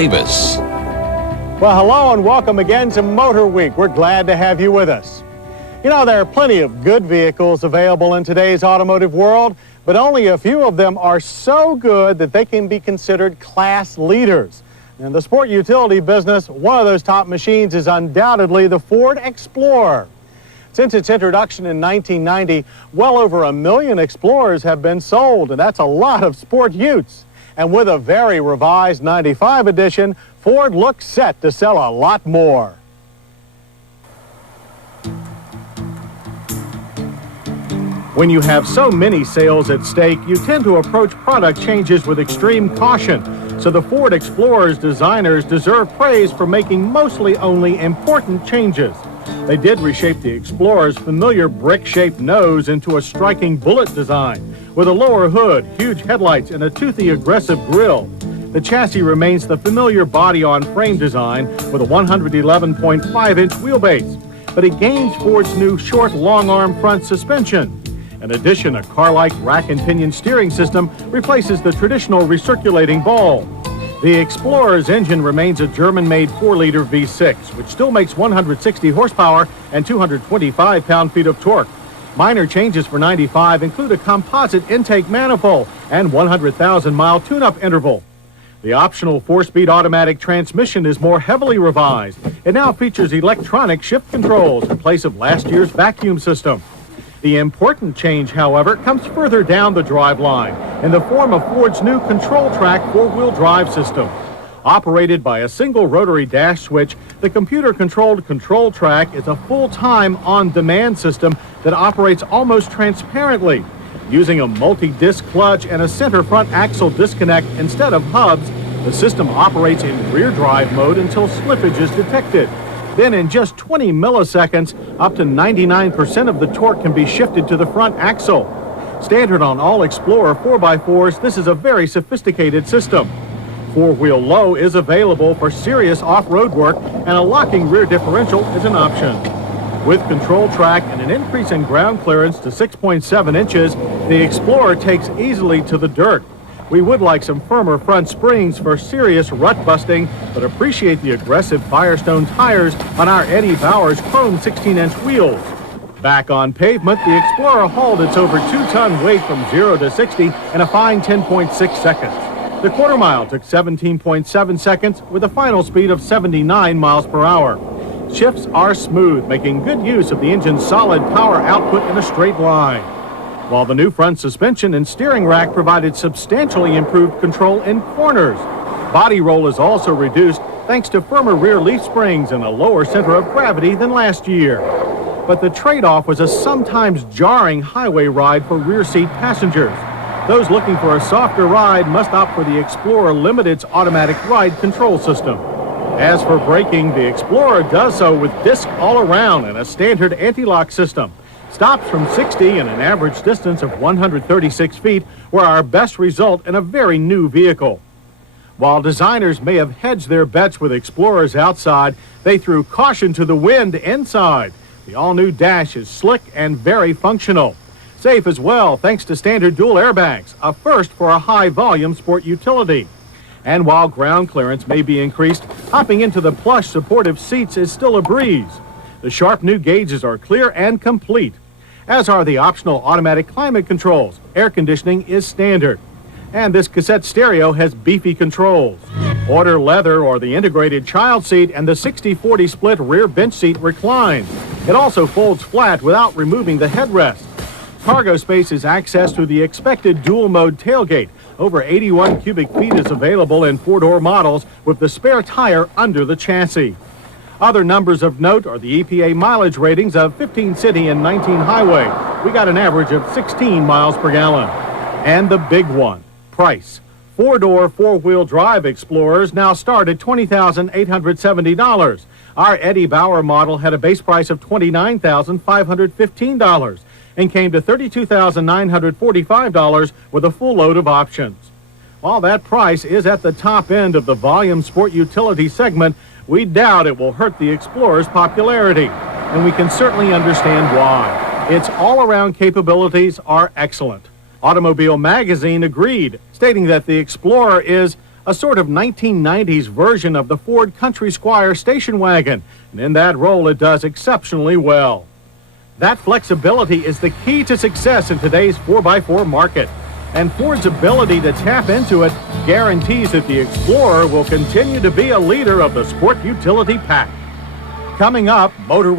Davis. Well, hello and welcome again to MotorWeek. We're glad to have you with us. You know, there are plenty of good vehicles available in today's automotive world, but only a few of them are so good that they can be considered class leaders. In the sport utility business, one of those top machines is undoubtedly the Ford Explorer. Since its introduction in 1990, well over 1 million Explorers have been sold, and that's a lot of sport utes. And with a very revised 95 edition, Ford looks set to sell a lot more. When you have so many sales at stake, you tend to approach product changes with extreme caution. So the Ford Explorer's designers deserve praise for making mostly only important changes. They did reshape the Explorer's familiar brick-shaped nose into a striking bullet design, with a lower hood, huge headlights, and a toothy, aggressive grille. The chassis remains the familiar body-on-frame design with a 111.5-inch wheelbase, but it gains Ford's new short, long-arm front suspension. In addition, a car-like rack and pinion steering system replaces the traditional recirculating ball. The Explorer's engine remains a German-made 4-liter V6, which still makes 160 horsepower and 225 pound-feet of torque. Minor changes for 95 include a composite intake manifold and 100,000-mile tune-up interval. The optional 4-speed automatic transmission is more heavily revised. It now features electronic shift controls in place of last year's vacuum system. The important change, however, comes further down the driveline in the form of Ford's new Control Track 4-wheel drive system. Operated by a single rotary dash switch, the computer-controlled Control Track is a full-time, on-demand system that operates almost transparently. Using a multi-disc clutch and a center front axle disconnect instead of hubs, the system operates in rear drive mode until slippage is detected. Then in just 20 milliseconds, up to 99% of the torque can be shifted to the front axle. Standard on all Explorer 4x4s, this is a very sophisticated system. 4-wheel low is available for serious off-road work, and a locking rear differential is an option. With Control Track and an increase in ground clearance to 6.7 inches, the Explorer takes easily to the dirt. We would like some firmer front springs for serious rut busting, but appreciate the aggressive Firestone tires on our Eddie Bauer's chrome 16-inch wheels. Back on pavement, the Explorer hauled its over 2-ton weight from 0 to 60 in a fine 10.6 seconds. The quarter mile took 17.7 seconds with a final speed of 79 miles per hour. Shifts are smooth, making good use of the engine's solid power output in a straight line. While the new front suspension and steering rack provided substantially improved control in corners. Body roll is also reduced thanks to firmer rear leaf springs and a lower center of gravity than last year. But the trade-off was a sometimes jarring highway ride for rear seat passengers. Those looking for a softer ride must opt for the Explorer Limited's automatic ride control system. As for braking, the Explorer does so with disc all around and a standard anti-lock system. Stops from 60 and an average distance of 136 feet were our best result in a very new vehicle. While designers may have hedged their bets with Explorers outside, they threw caution to the wind inside. The all-new dash is slick and very functional. Safe as well thanks to standard dual airbags, a first for a high-volume sport utility. And while ground clearance may be increased, hopping into the plush supportive seats is still a breeze. The sharp new gauges are clear and complete, as are the optional automatic climate controls. Air conditioning is standard. And this cassette stereo has beefy controls. Order leather or the integrated child seat, and the 60-40 split rear bench seat reclines. It also folds flat without removing the headrest. Cargo space is accessed through the expected dual-mode tailgate. Over 81 cubic feet is available in 4-door models with the spare tire under the chassis. Other numbers of note are the EPA mileage ratings of 15 city and 19 highway. We got an average of 16 miles per gallon. And the big one, price. 4-door, 4-wheel drive Explorers now start at $20,870. Our Eddie Bauer model had a base price of $29,515 and came to $32,945 with a full load of options. While that price is at the top end of the volume sport utility segment, we doubt it will hurt the Explorer's popularity, and we can certainly understand why. Its all-around capabilities are excellent. Automobile Magazine agreed, stating that the Explorer is a sort of 1990s version of the Ford Country Squire station wagon, and in that role it does exceptionally well. That flexibility is the key to success in today's 4x4 market, and Ford's ability to tap into it guarantees that the Explorer will continue to be a leader of the sport utility pack. Coming up, MotorWeek